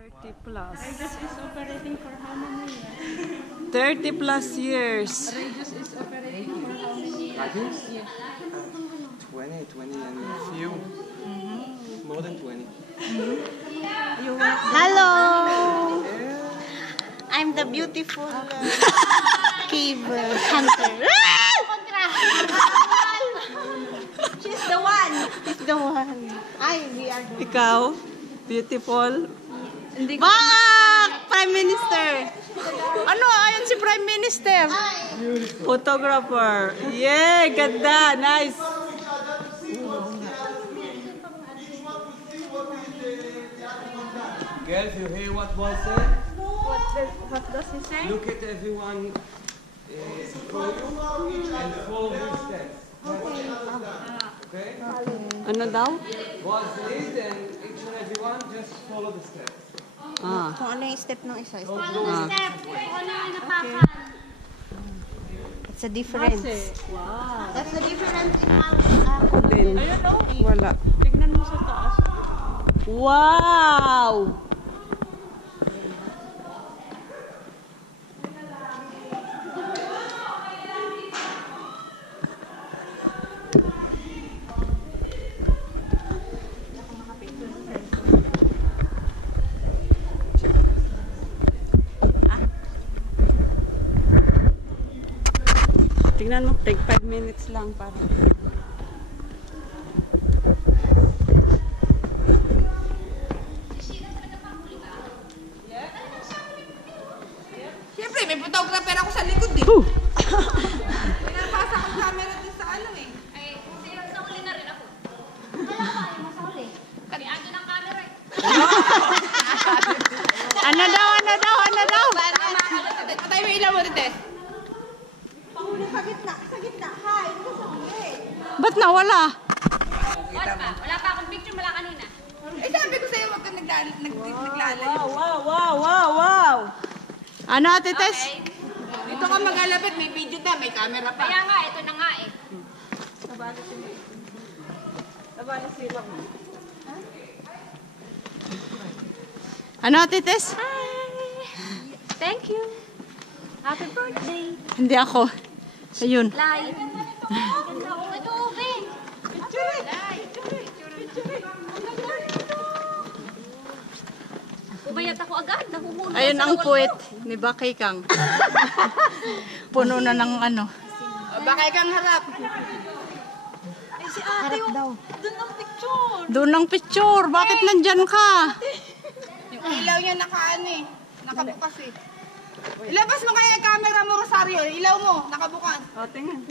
30 plus. Regis is operating for how many years? 30 plus years. Regis is operating for how many years? Yes. 20 and a few. More than 20. Hello! I'm the beautiful cave hunter. She's the one. She's the one. We are the Ikaw, beautiful. Baak! Prime Minister! Ano? Ayun si Prime Minister. Photographer. Yeah, ganda. Nice. Girls, you hear what boss said? What does he say? Look at everyone before you and follow his steps. Okay? Ano daw? Boss lead and each and everyone just follow the steps. Ah. Kung ano yung step ng isa. It's a difference. Wow. That's the difference in Din. Ayun o. Wala. Tignan mo sa taas. Wow! Tingnan mo, take 5 minutes lang para. Siyempre, may photographer ako sa likod eh. Pinapasa ko camera din sa ano eh. Ay, sa huli na rin ako. Wala ka, yung nasa huli. Kami ando ng camera eh. Ano daw? Patay mo ilaw mo, Tete. Pahuli sa gitna. Sa gitna. Hi. Ito sa huli. Ba't nawala? Wala pa. Wala pa akong picture mula kanina. Eh sabi ko sa'yo, huwag ka naglalayo. Wow! Ano, Ate Tess? Okay. Dito ka magalapit, may video na, may camera pa. Kaya nga, ito na nga eh. Ano, Ate Tess? Thank you. Happy birthday. Hindi ako. Ayun. Live. Ganda ko. Ito, Ben. Umayat ako agad. Nahuhulog. Ayun ang puwet ni Bakay Kang. Puno na ng ano. O, baka ikang harap. Harap daw. Doon ang picture. Doon ang picture. Bakit nandyan ka? Yung ilaw niya nakaano eh. Nakabukas eh. Ilabas mo kaya yung camera mo, Rosario. Ilaw mo, nakabukas. O, tingnan.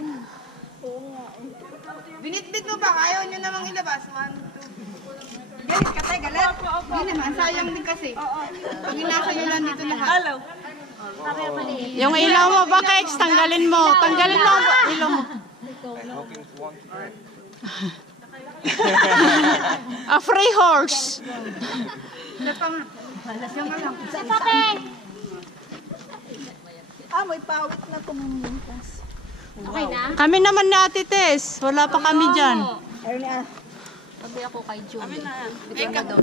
Binitbit mo ba? Ayaw nyo namang ilabas. 1, 2. Galit ka tayo, galit. Hindi naman, sayang din kasi. Pag inasa nyo lang dito lahat. Hello. Yung ilaw mo, Bakay, tanggalin mo. Tanggalin mo ang ilaw mo. I'm hoping to want to pray. A free horse. Ano pa nga? Yung alam. Sa papel. May pawit na tumumuntas. Okay na? Kami naman ni Ate Tess. Wala pa kami dyan. Sabi ako kay June. Kami na. Bigyan mo daw.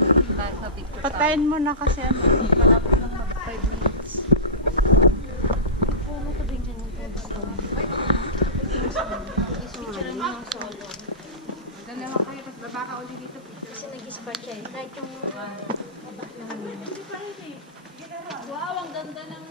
Sa picture. Patayin mo na kasi ano. Malapit lang mag 5 minutes. Puro ko din dyan yung photo. Dalawa kayo, tapos baba ka ulit dito. Kasi nag-spot siya eh. Kahit yung... Wow, ang ganda ng